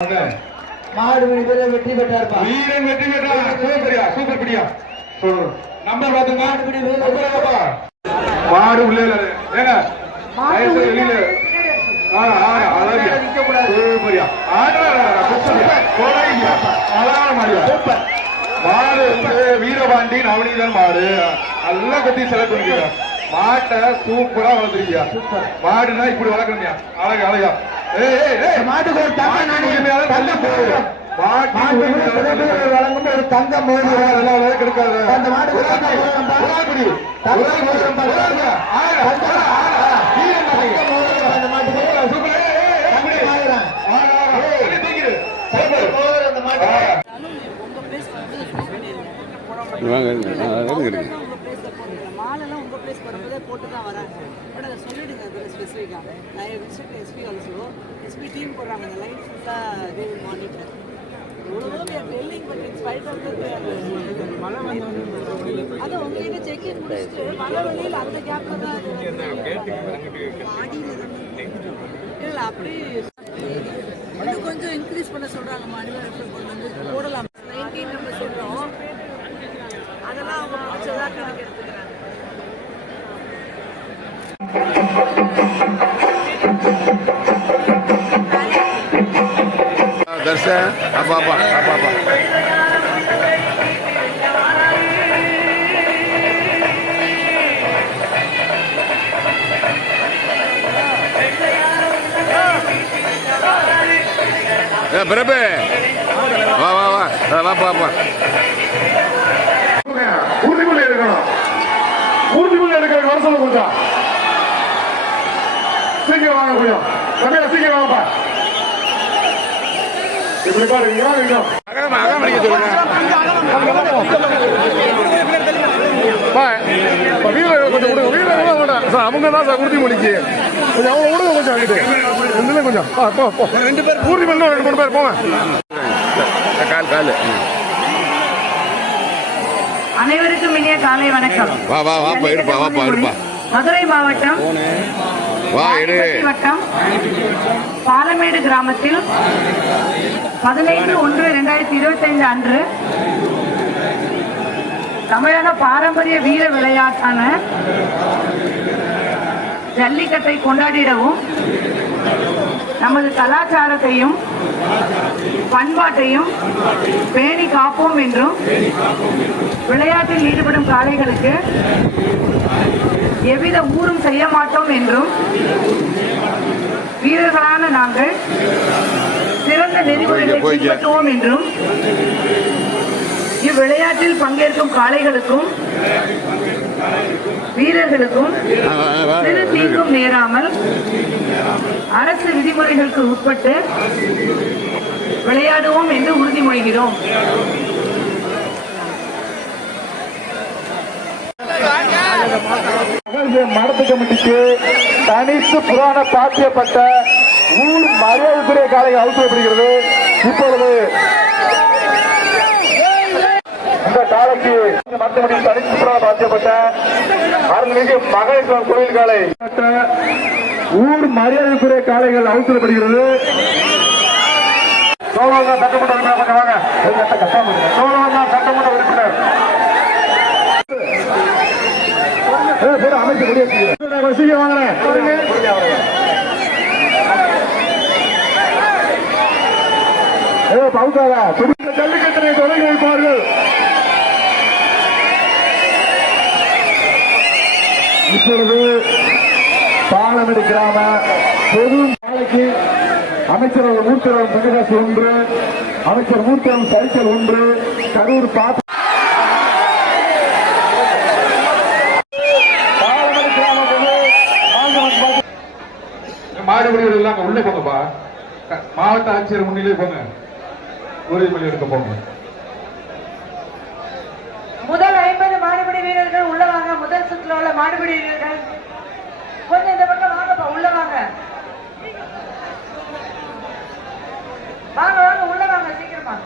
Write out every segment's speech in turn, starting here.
மாடு வீரர் வெற்றி பெற்றார். வீரன் வெற்றி பெற்றார். சூப்பரியா சூப்பர் பிடியா. நம்பர் பாத்துங்க. மாடு உள்ள ஏங்க வெளியில மாடு வீரபாண்டி நவநீதன் மாடு நல்லா கத்தி செலக்ட் பண்ணிக்க. மாட்டை சூப்பரா வளர்த்துருக்கியா. மாடுனா இப்படி வளர்க்கணும்யா. அழகு அழகா மாட்டுக்கு ஒரு வழங்கும் ஒரு தங்கம் கிடைக்காது. அந்த மாட்டுக்கு மாலெல்லாம் உங்க பிளேஸ் வரும்போதே போட்டு தான் வராங்க. பட் அதை சொல்லிடுங்க ஸ்பெசிஃபிக்காக. நான் visit SP also SP team போடுறாங்க. அந்த லைன் ஃபுல்லாக தே வில் மானிட்டர். எவ்வளவோ we are telling but in spite of that மழை வந்து அது உங்ககிட்ட செக் இன் முடிச்சுட்டு மழை வெளியில் அந்த கேப்ல தான் இல்லை அப்படி இன்னும் கொஞ்சம் இன்க்ரீஸ் பண்ண சொல்றாங்க. மாநில கொண்டு வந்து போடலாம். 19 நம்ம சொல்றோம். அதெல்லாம் அவங்க பிடிச்சதா கணக்கு எடுத்துக்கிறாங்க. दर्शन अब आप बराबर वाह वाह वाह वाह वाह वाह உறுதிமொழி எடுக்கணும். உறுதிமொழி எடுக்கிற வர சொல்ல கொஞ்சம் சீக்கிரம் வாங்க. கொஞ்சம் தமிழ சீக்கிரம் வாங்கப்பா. இப்படி பாருங்க அவங்க தான் சார் உறுதிமொழிக்கு கொஞ்சம் அவங்க விடுங்க. கொஞ்சம் ஆகிட்டு கொஞ்சம் 2 பேர் உறுதிமொழி 2-3 பேர் போங்க. கால் கால் அனைவருக்கும் இனிய காலை வணக்கம். வா வா வா எடுப்பா வாப்பா எடுப்பா. மதுரை மாவட்டம் வட்டம் பாலமேடு கிராமத்தில் 15/1/2025 அன்று தமிழக பாரம்பரிய வீர விளையாட்டான ஜல்லிக்கட்டை கொண்டாடிடவும் நமது கலாச்சாரத்தையும் பண்பாட்டையும் பேணி காப்போம் என்றும் விளையாட்டில் ஈடுபடும் காளைகளுக்கு எவ்வித ஊரும் செய்ய மாட்டோம் என்றும் வீரர்களான நாங்கள் சிறந்த நெறிமுறைகளை பின்பற்றுவோம் என்றும் இவ்விளையாட்டில் பங்கேற்கும் காளைகளுக்கும் வீரர்களுக்கும் சிறு தீங்கும் நேராமல் அரசு விதிமுறைகளுக்கு உட்பட்டு விளையாடுவோம் என்று உறுதிமொழிகிறோம். மடத்து கமிட்டிக்கு தனித்து புராண சாத்தியப்பட்ட ஊர் மரியாதைக்குரிய காலைகள் அவசியப்படுகிறது. இப்பொழுது இந்த காலைக்கு மருத்துவமனையில் தனித்து புராண சாத்தியப்பட்ட அருள்மிகு மகேஸ்வரன் கோயில் காலை ஊர் மரியாதைக்குரிய காலைகள் அவசியப்படுகிறது. சோழவங்க சட்டமன்ற உறுப்பினர் வாங்க. சோழவங்க சட்டமன்ற உறுப்பினர் அமைச்சு முடிய வாங்கினேன். ஜல்லிக்கட்டை தொடங்கி வைப்பார்கள். இப்பொழுது பாலமேடு கிராம பொது நாளைக்கு அமைச்சர் மூர்த்திரம் தங்ககாசு 1, அமைச்சர் மூர்த்திரம் சைக்கிள் 1, கரூர் பாத்து மாடுபடிகள் எல்லாம் உள்ள போங்கப்பா. மாவட்ட ஆட்சியர் முன்னிலே போங்க. உறுதிமொழி எடுக்க போங்க. முதல் 50 மாடுபிடி வீரர்கள் உள்ள வாங்க. முதல் சுற்றுல உள்ள மாடுபிடி வீரர்கள் கொஞ்சம் இந்த பக்கம் வாங்கப்பா. உள்ள வாங்க வாங்க வாங்க உள்ள வாங்க சீக்கிரமா.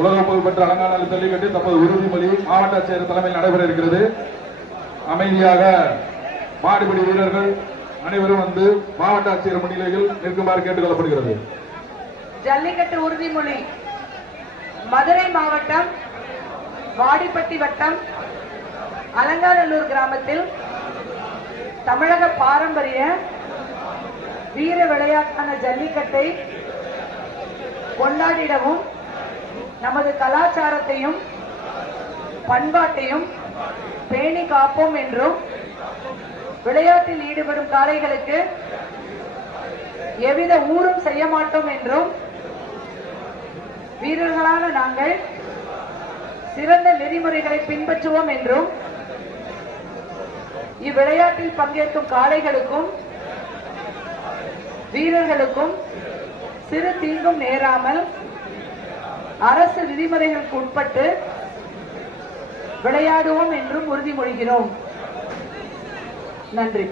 உலக புகழ்பெற்ற அலங்காநல்லூர் ஜல்லிக்கட்டு தற்போது உறுதிமொழி மாவட்ட ஆட்சியர் தலைமையில் நடைபெற இருக்கிறது. அமைதியாக மாடுபிடி வீரர்கள் அனைவரும் வந்து மாவட்ட ஆட்சியர் முன்னிலையில் நிற்குமாறு கேட்டுக் கொள்ளப்படுகிறது. ஜல்லிக்கட்டு உறுதிமொழி. மதுரை மாவட்டம் வாடிப்பட்டி வட்டம் அலங்காநல்லூர் கிராமத்தில் தமிழக பாரம்பரிய வீர விளையாட்டான ஜல்லிக்கட்டை கொண்டாடிடவும் நமது கலாச்சாரத்தையும் பண்பாட்டையும் பேணி காப்போம் என்றும் விளையாட்டில் ஈடுபடும் காளைகளுக்கு எவ்வித ஊரும் செய்ய மாட்டோம் என்றும் வீரர்களான நாங்கள் சிறந்த நெறிமுறைகளை பின்பற்றுவோம் என்றும் இவ்விளையாட்டில் பங்கேற்கும் காளைகளுக்கும் வீரர்களுக்கும் சிறு தீங்கும் நேராமல் அரசு விதிமுறைகளுக்கு உட்பட்டு விளையாடுவோம் என்றும் உறுதிமொழிகிறோம். நன்றி.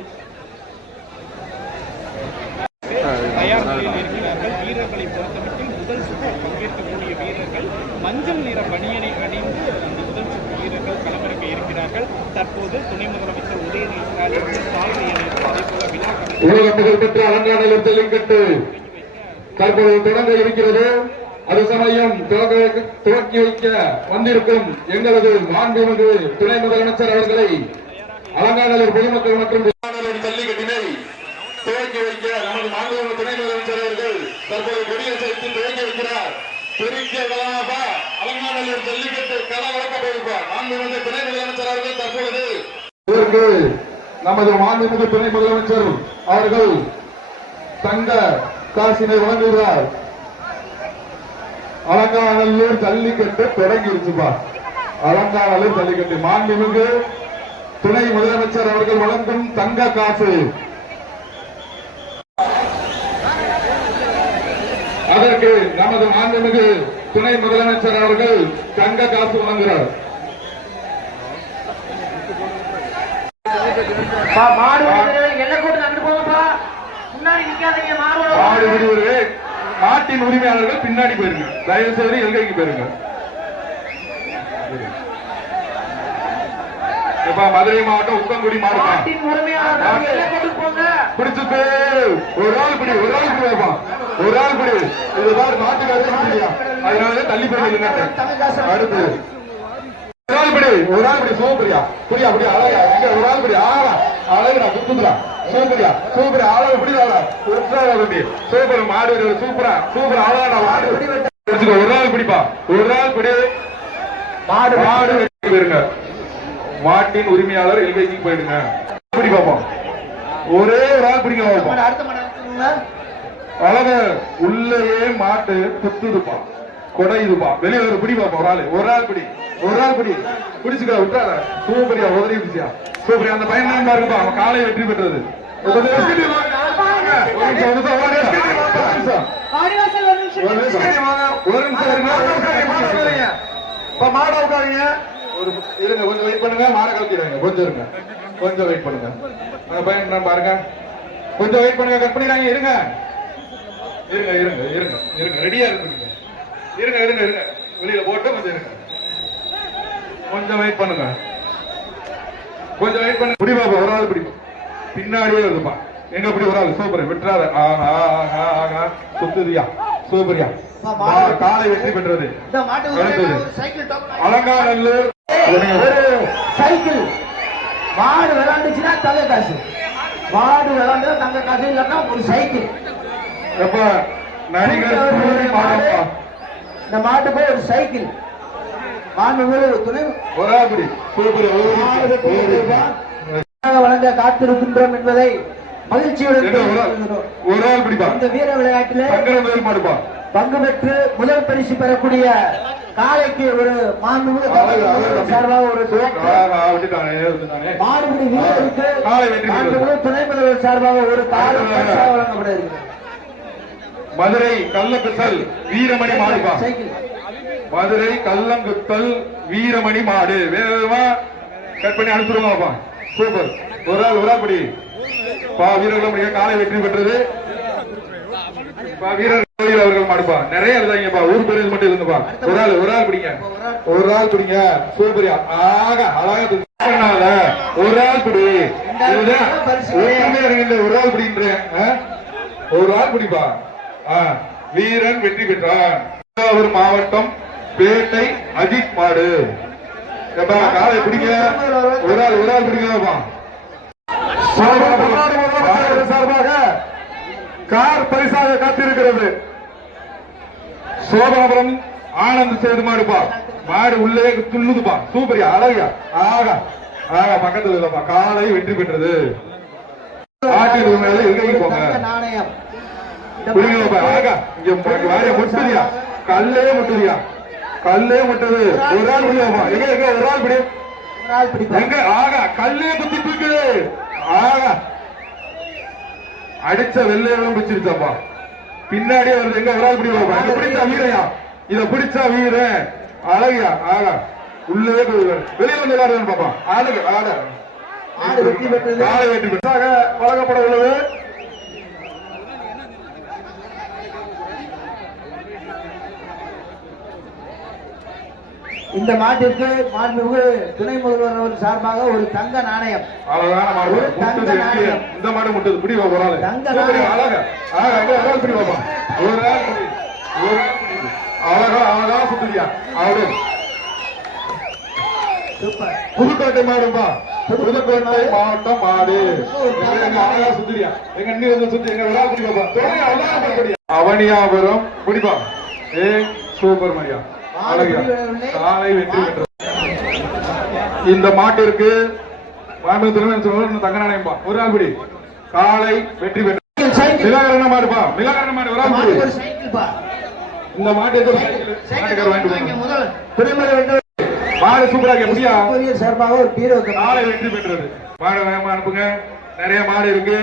தயார் நிலையில் இருக்கிறார்கள். வீரர்களை பொறுத்தமட்டில் முதல் சுற்றில் பங்கேற்கக்கூடிய வீரர்கள் மஞ்சள் நிற பணியனை அணிந்து அந்த முதல் சுற்று வீரர்கள் களமிறக்க இருக்கிறார்கள். தற்போது துணை முதலமைச்சர் உதயநிதி ஸ்டாலின் சால்வை அணிந்து அதேபோல விழா உலக புகழ்பெற்ற அலங்காநல்லூர் ஜல்லிக்கட்டு தற்போது தொடங்க இருக்கிறது. அது சமயம் துவக்கி வைக்க வந்திருக்கும் எங்களது மாண்புமிகு துணை முதலமைச்சர் அவர்களை அலங்காநல்லூர் பொதுமக்கள் மற்றும் ஜல்லிக்கட்டினை துவக்கி வைக்க நமது மாண்புமிகு துணை முதலமைச்சர் அவர்கள் தற்போது கொடியசைத்து துவக்கி வைக்கிறார். பெருக்கிய கலாபா அலங்காநல்லூர் ஜல்லிக்கட்டு கள வழக்க போயிருப்பார். மாண்புமிகு துணை முதலமைச்சர் அவர்கள் தற்பொழுது இதற்கு நமது மாண்புமிகு துணை முதலமைச்சர் அவர்கள் தங்க காசினை வழங்குகிறார். அலங்காநல்லூர் ஜல்லிக்கட்டு தொடங்கிருச்சுப்பா. அலங்காநல்லூர் ஜல்லிக்கட்டு மாண்புமிகு துணை முதலமைச்சர் அவர்கள் வழங்கும் தங்க காசு. அதற்கு நமது மாண்புமிகு துணை முதலமைச்சர் அவர்கள் தங்க காசு வழங்குகிறார். மாடு விடுவரே நாட்டின் உரிமையாளர்கள் பின்னாடி போயிருங்க. தயவு செய்து எல்கைக்கு போயிருங்க. மதுரை மாவட்டம் உக்கங்குடி மாவட்டம் பிடிச்சிட்டு ஒரு ஆள் பிடி வைப்பான். ஒரு ஆள் பிடி இதுதான் நாட்டுக்காரர். அதனால தள்ளி போயிருங்க. அடுத்து ஒரு ஆள் படி சூப்பரியா புரியா அப்படி அழகா இங்க ஒரு ஆள் படி அழகுடா குத்துதுடா சூப்பரியா சூப்பர் அழகு பிடி சூப்பர் மாடு சூப்பரா சூப்பர் அழகா மாடு ஒரு ஆள் பிடிப்பா. ஒரு ஆள் பிடி மாடு மாடு போயிருங்க. மாட்டின் உரிமையாளர் எல்கைக்கு போயிடுங்க. பிடி பார்ப்போம். ஒரே ஒரு ஆள் பிடிக்க அழகு உள்ளே மாட்டு குத்துதுப்பா கொடையுதுப்பா. வெளியே ஒரு பிடி பார்ப்போம். ஒரு ஆள் பிடி ஒரு ஆள் பிடி பிடிச்சுக்க விட்டார சூப்பரியா உதவி பிடிச்சியா சூப்பரியா. அந்த பையன் தான் இருக்குப்பா அவன் காலை வெற்றி பெற்றது. மாட உட்காருங்க. இருங்க கொஞ்சம் வெயிட் பண்ணுங்க. மாட கலத்திடுங்க. கொஞ்சம் இருங்க. கொஞ்சம் வெயிட் பண்ணுங்க. அந்த பையன் பாருங்க. கொஞ்சம் வெயிட் பண்ணுங்க. கட் பண்ணிடுறாங்க. இருங்க இருங்க இருங்க இருங்க இருங்க ரெடியா இருக்குங்க. இருங்க இருங்க இருங்க வெளியில போட்டு கொஞ்சம் இருங்க. கொஞ்சம் வெயிட் பண்ணுங்க. கொஞ்சம் வெயிட் பண்ணுங்க. பிடி பாப்பா. ஒரு ஆள் பிடிக்கும். பின்னாடியே வருதுப்பா. எங்க பிடி ஒரு ஆள் சூப்பர் விட்டுறாத. சுத்துதியா சூப்பரியா காலை வெற்றி பெற்றது. அலங்காநல்லூர் சைக்கிள் மாடு விளையாண்டுச்சுன்னா தங்க காசு. மாடு விளையாண்டு தங்க காசு இல்லைன்னா ஒரு சைக்கிள். எப்ப நடிகர் இந்த மாட்டுக்கு ஒரு சைக்கிள் துணை வழங்க காத்திருக்கின்றோம் என்பதை மகிழ்ச்சியுடன் ஒரு ஆள் பிடிப்பா. இந்த வீர விளையாட்டிலே பங்கு பெற்று முதல் பரிசு பெறக்கூடிய காலைக்கு ஒரு மாண்புமிகு சார்பாக ஒரு மாடுபிடி வீரருக்கு மாண்புமிகு துணை முதல்வர் சார்பாக ஒரு காலை வழங்கப்பட இருக்கிறது. மதுரை கள்ளக்குத்தல் வீரமணி மாடுப்பா. மதுரை கள்ளங்குத்தல் வீரமணி மாடு. வேகமா கட் பண்ணி அனுப்பிடுவாப்பா. சூப்பர். ஒரு ஆள் படி வீரர்களும் காலை வெற்றி பெற்றது. வீரர் அவர்கள் மாடுப்பா நிறைய இருந்தாங்கப்பா ஊர் பேருக்கு மட்டும் இருந்துப்பா ஒரு ஆள் பிடிங்க பிடிங்க சூப்பரியா ஆக அழகா பண்ணாத ஒரு ஆள் பிடி ஒரு ஆள் பிடின்றேன் ஒரு ஆள் பிடிப்பா வீரன் வெற்றி பெற்றான் தஞ்சாவூர் மாவட்டம் பேட்டை அஜித் மாடு காலை பிடிங்க ஒரு ஆள் பிடிங்கப்பா சார்பாக கார் பரிசாக காத்திருக்கிறது சோபாபுரம் ஆனந்த் சேது மாடுப்பா மாடு உள்ளே துள்ளுதுப்பா சூப்பரியா அழகா ஆகா பக்கத்துல இல்லப்பா காலை வெற்றி பெற்றது ஆட்டின் உண்மையில எங்க போங்க நாணயம் ஆகா இங்க வாரிய முட்டுதியா கல்லே முட்டது ஒரு ஆள் முடியாமா எங்க ஒரு ஆள் பிடி எங்க ஆகா கல்லே குத்தி தூக்குது ஆகா அடிச்ச வெள்ளையெல்லாம் பிடிச்சிருச்சாப்பா பின்னாடியே வருது எங்க ஒரு ஆள் பிடிச்சா வீரையா இத பிடிச்சா வீரன் அழகியா ஆகா உள்ளே வெளியே வந்து விளையாடுறான் பாப்பா வெற்றி பெற்றது காலை வெற்றி பெற்றாக வழங்கப்பட உள்ளது இந்த மாட்டிற்கு மாண்புமிகு துணை முதல்வர் அவர்கள் சார்பாக ஒரு தங்க நாணயம் அழகான மாடு முட்டது இந்த மாடு முட்டது பிடி ஒரு ஆள் தங்க அழகா பிடி பாப்பா ஒரு ஆள் பிடி அழகா சுத்துறியா அவரு சூப்பர் புதுக்கோட்டை மாடுப்பா புதுக்கோட்டை மாவட்டம் மாடு அழகா சுத்துறியா எங்க அண்ணி வந்து சுத்தி எங்க விழா பிடி பாப்பா அவனியாபுரம் பிடிப்பா சூப்பர் மரியா அழகா காலை வெற்றி பெற்றது இந்த மாட்டிற்கு தங்க நாணயம்பா ஒரு ஆள் பிடி காலை வெற்றி பெற்றது மிளகரண மாடுப்பா மிளகரண மாடு ஒரு ஆள் பிடி இந்த மாட்டுக்கு மாடு சூப்பராக முடியா சார்பாக ஒரு பீரோ காலை வெற்றி பெற்றது மாடு வேகமா அனுப்புங்க நிறைய மாடு இருக்கு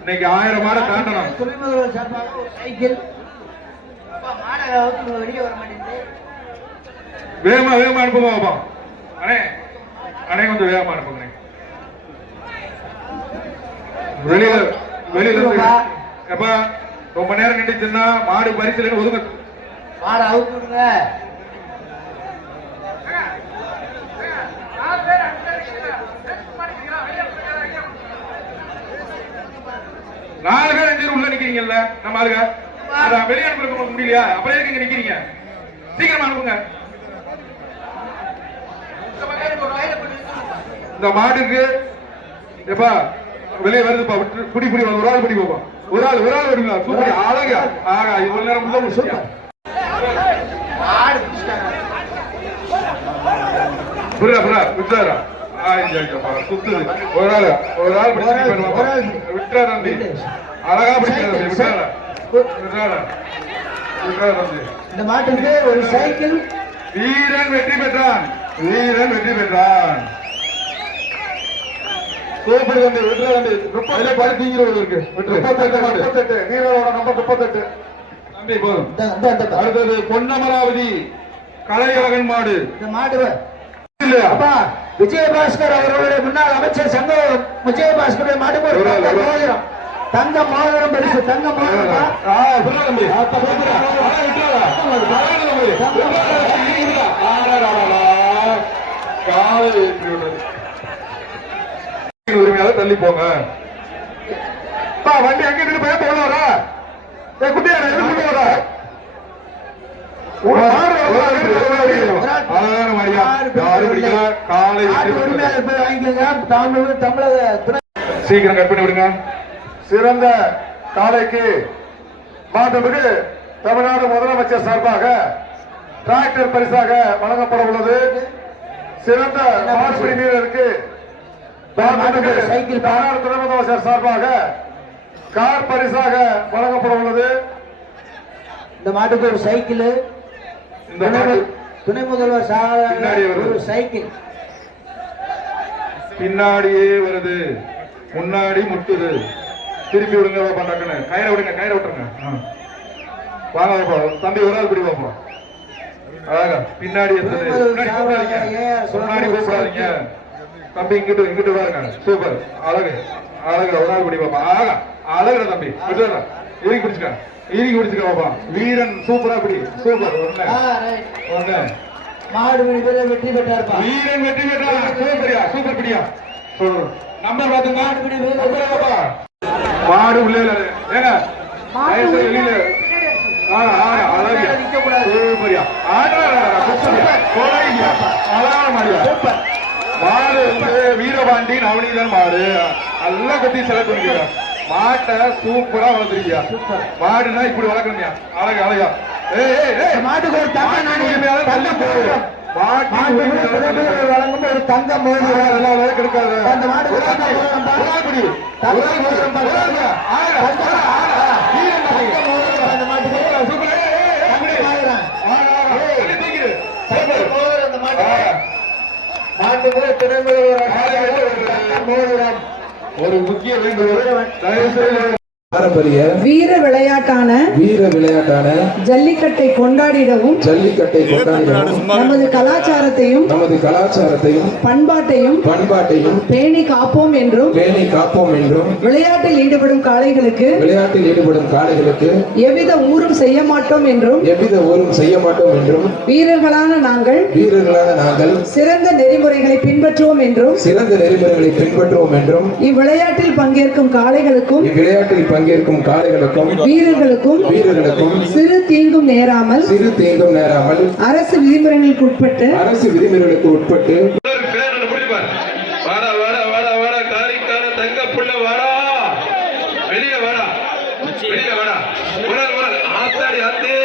இன்னைக்கு 1000 மாடை தாண்டணும் துணை முதல்வர் சார்பாக ஒரு சைக்கிள் வெளியே வர மாட்டேங்குது வேகமா அனுப்புங்க பாப்பா அண்ணே கொஞ்சம் வேகமா அனுப்புங்க வெளியில எப்ப ரொம்ப நேரம் நின்றுச்சுன்னா மாடு பரிசு ஒதுங்க மாடு அவுத்து விடுங்க நாலு பேர் 5 பேர் உள்ள நிக்கிறீங்கல்ல நம்ம ஆளுங்க வெளியே அனுப்ப முடியலையா அப்புறம் எதுக்கு இங்க நிக்கிறீங்க சீக்கிரமா அனுப்புங்க இந்த மாட்டுக்கு எப்பா வெளியே வருதுப்பா புடி ஒரு ஆள் பிடி போப்பா ஒரு ஆள் வருங்க சூப்பர் அழகா ஆகா இவ்வளவு நேரம் உள்ள முடிச்சு புரியா விட்டாரா சுத்துது ஒரு ஆள் விட்டுறா தம்பி அழகா பிடிக்கிறது விட்டுறா இந்த மாட்டுக்கு ஒரு சைக்கிள் வீரன் வெற்றி பெற்றான் சூப்பர் தம்பி விட்டுறா தம்பி படுத்தீங்கிறது இருக்கு 38 வீரரோட நம்பர் 38 தம்பி போதும் அடுத்தது பொன்னமராவதி கலையழகன் மாடு இந்த மாடு அப்பா விஜயபாஸ்கர் அவர்களுடைய முன்னாள் அமைச்சர் சங்கம் விஜயபாஸ்கருடைய மாடு தங்க மோதிரம் பரிசு தங்க மோதிரம் உரிமையால தள்ளி போங்க வண்டி எங்க போய் போகலாம் குட்டியா வர சீக்கிரம் கட் பண்ணி விடுங்க சிறந்த காலைக்கு மாண்புமிகு தமிழ்நாடு முதலமைச்சர் சார்பாக டிராக்டர் பரிசாக வழங்கப்பட உள்ளது சிறந்த மாட்டுப்பிடி வீரருக்கு சைக்கிள் துணை முதலமைச்சர் சார்பாக கார் பரிசாக வழங்கப்பட உள்ளது இந்த மாட்டுக்கு ஒரு சைக்கிள் துணை முதல்வர் ஒரு சைக்கிள் பின்னாடியே வருது முன்னாடி முட்டுது திருப்பி விடுங்க பண்ணாக்கன்னு கயிறை விட்டுருங்க வாங்க தம்பி ஒரு ஆள் பிடி பார்ப்போம் அழகா பின்னாடி முன்னாடி கூப்பிடாதீங்க தம்பி இங்கிட்டு பாருங்க சூப்பர் அழகு ஒரு ஆள் பிடி பார்ப்போம் ஆகா அழகுடா தம்பி விட்டுறா இறுக்கி பிடிச்சுக்க இறுக்கி பிடிச்சுக்க பாப்பா வீரன் சூப்பரா பிடி சூப்பர் ஒண்ணு ஒண்ணு மாடு வீரர் வெற்றி பெற்றார்ப்பா. வீரன் வெற்றி பெற்றா சூப்பரியா சூப்பர் பிடியா நம்பர் பாத்துங்க மாடு உள்ள ஏங்க வெளியில சூப்பரியா மாடு வீரபாண்டி நவநீதன் மாடு நல்லா கட்டி செலக்ட் பண்ணிக்கிறேன் மாட்டை சூப்பரா வளர்த்துருக்கியா மாடுனா இப்படி வளர்க்கணும்யா அழகு அழகா மாட்டுக்கு ஒரு தங்க நாணயம் தள்ளி போகும் வழங்கும் ஒரு தங்க மோதிரம் கிடைக்காது அந்த மாடு ஒரு முக்கிய வேண்டுகோள் பாரம்பரிய வீர விளையாட்டான ஜல்லிக்கட்டை கொண்டாடிடவும் நமது கலாச்சாரத்தையும் பண்பாட்டையும் பேணி காப்போம் என்றும் விளையாட்டில் ஈடுபடும் காளைகளுக்கு எவ்வித ஊரும் செய்ய மாட்டோம் என்றும் வீரர்களான நாங்கள் சிறந்த நெறிமுறைகளை பின்பற்றுவோம் என்றும் இவ்விளையாட்டில் பங்கேற்கும் காளைகளுக்கும் வீரர்களுக்கும் சிறு தீங்கும் நேராமல் அரசு விதிமுறைகளுக்கு உட்பட்டு வாடா வாடா வாடா வாடா காரிக்கான தங்க புள்ள வாடா வெளியில வாடா வெளியில வாடா உடல் உடல் ஆத்தாடி ஆத்தே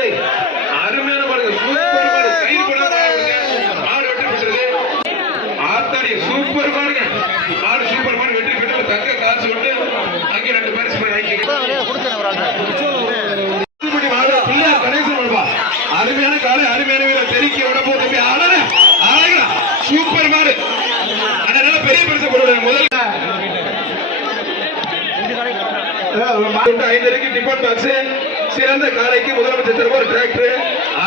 அருமையான பாருங்க சூப்பர் மாடு கை போட மாடு வெற்றி பெற்றது ஆத்தாடி சூப்பர் பாருங்க மாடு சூப்பர் மாடு வெற்றி பெற்றது தங்க காசு விட்டு அங்கே 2 பரிசு போய் அருமையான காலை அருமையான வீரர் தெறிக்க விட போது அழகா சூப்பர் மாடு அதனால பெரிய பரிசு கொடுங்க முதல்ல 5 டிபன் பாக்ஸ் சிறந்த காலைக்கு முதலமைச்சர் தரப்பு ஒரு டிராக்டர்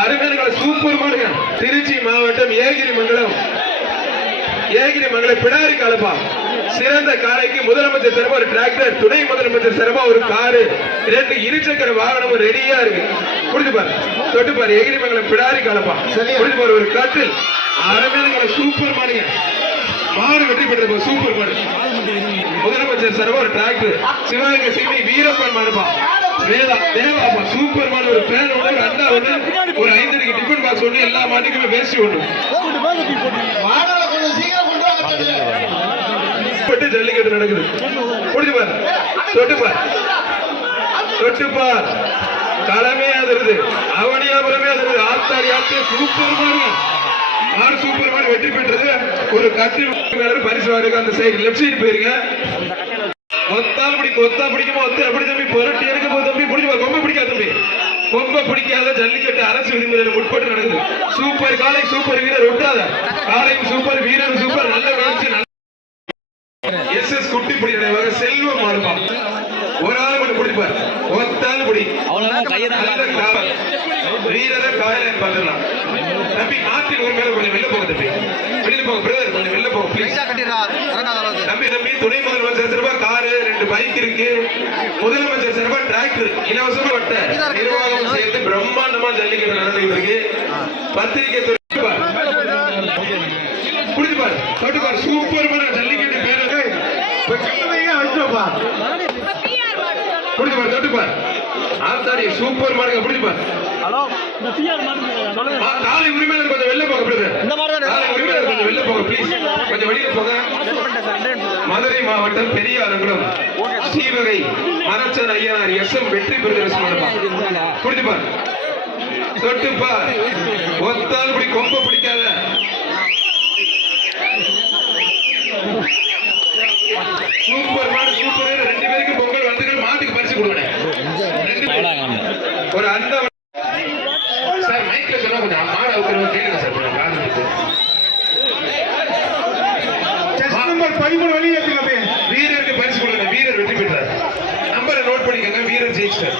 அருமையான காலை சூப்பர் மாடுங்க திருச்சி மாவட்டம் ஏகிரி மங்கலம் பிடாரி காலப்பா சிறந்த காலைக்கு முதலமைச்சர் தரப்பு ஒரு டிராக்டர் துணை முதலமைச்சர் தரப்பா ஒரு காரு 2 இருசக்கர வாகனம் ரெடியா இருக்கு புரிஞ்சு பாரு தொட்டு பாரு ஏகிரி மங்கலம் பிடாரி காலப்பா புரிஞ்சு பாரு ஒரு கட்டில் அருமையான சூப்பர் மாடுங்க மாடு வெற்றி பெற்றது சூப்பர் மாடு முதலமைச்சர் தரப்பா ஒரு டிராக்டர் சிவகங்கை சிவி வீரப்பன் மாடுப்பா தேவாப்பா சூப்பர் மாடு ஒரு பேன் ஒன்று ஒரு அண்டா ஒன்று ஒரு 5 டிபன் பாக்ஸ் ஒன்று எல்லா மாட்டுக்குமே வேஸ்ட் ஒன்று ஜல்லிக்கட்டு நடக்குது புரிஞ்சு பாரு தொட்டு பார் களமே அதிருது அவனியாபுரமே அதிருது ஆத்தாடி ஆத்து சூப்பர் மாடு சூப்பர் மாடு வெற்றி பெற்றது ஒரு கட்டில் பரிசு வாருக்கு அந்த சைடு லெப்ட் சைடு போயிருங்க ஒத்தால் பிடிக்குமோ அப்படி தம்பி புரட்டி எடுக்க போது தம்பி பிடிச்சு கொம்பை பிடிக்காது தம்பி கொம்பை பிடிக்காத ஜல்லிக்கட்டு அரசு விதிமுறையில் முற்பட்டு நடக்குது சூப்பர் காலை சூப்பர் வீரர் ஒட்டாத காலையும் சூப்பர் வீரர் சூப்பர் நல்ல வளர்ச்சி SS குட்டி பிடிக்கிற செல்வம் மாடுப்பா ஒரு ஆள் மட்டும் பிடிப்பார் ஒத்தால் பிடி வீரரை காயில பார்த்துக்கலாம் தம்பி நாட்டில் ஒரு மேல கொஞ்சம் வெளில போக தம்பி வெளியில போக பிரதர் கொஞ்சம் வெளில போக ப்ளீஸ் தம்பி துணை முதலமைச்சர் சார்பா காரு 2 பைக் இருக்கு முதலமைச்சர் சார்பா டிராக்டர் இலவசமா வட்ட நிர்வாகம் சேர்த்து பிரம்மாண்டமா ஜல்லிக்கட்டு நடந்துட்டு இருக்கு பத்திரிகை புரிஞ்சு பாரு தொட்டுப்பாரு சூப்பர் மாடு ஜல்லிக்கட்டு பேரு புரிஞ்சு பாரு தொட்டுப்பாரு ஆத்தாடி சூப்பர் மாடுங்க புரிஞ்சு பாரு காலை உரிமையாளர் கொஞ்சம் வெளில போக காலை உரிமையாளர் கொஞ்சம் வெளில போக ப்ளீஸ் கொஞ்சம் வெளியில போக மதுரை மாவட்டம் பெரியாரங்குளம் ஸ்ரீவகை மரச்சன் ஐயனார் SM வெற்றி பெறுதல் புரிஞ்சு பாரு தொட்டுப்பார் ஒத்தால் பிடி கொம்ப பிடிக்காத சூப்பர் மாடு சூப்பர் 2 பேருக்கு பொங்கல் வந்து மாட்டுக்கு பரிசு கொடுங்க ஒரு அந்த சார் மைக்ல சொன்னா கொஞ்சம் மாடு அவுக்கிறவங்க கேளுங்க சார் நம்பர் 13 வெளியே வீரருக்கு பரிசு கொடுங்க வீரர் வெற்றி பெற்றார் நம்பரை நோட் பண்ணிக்கங்க வீரர் ஜெயிச்சார்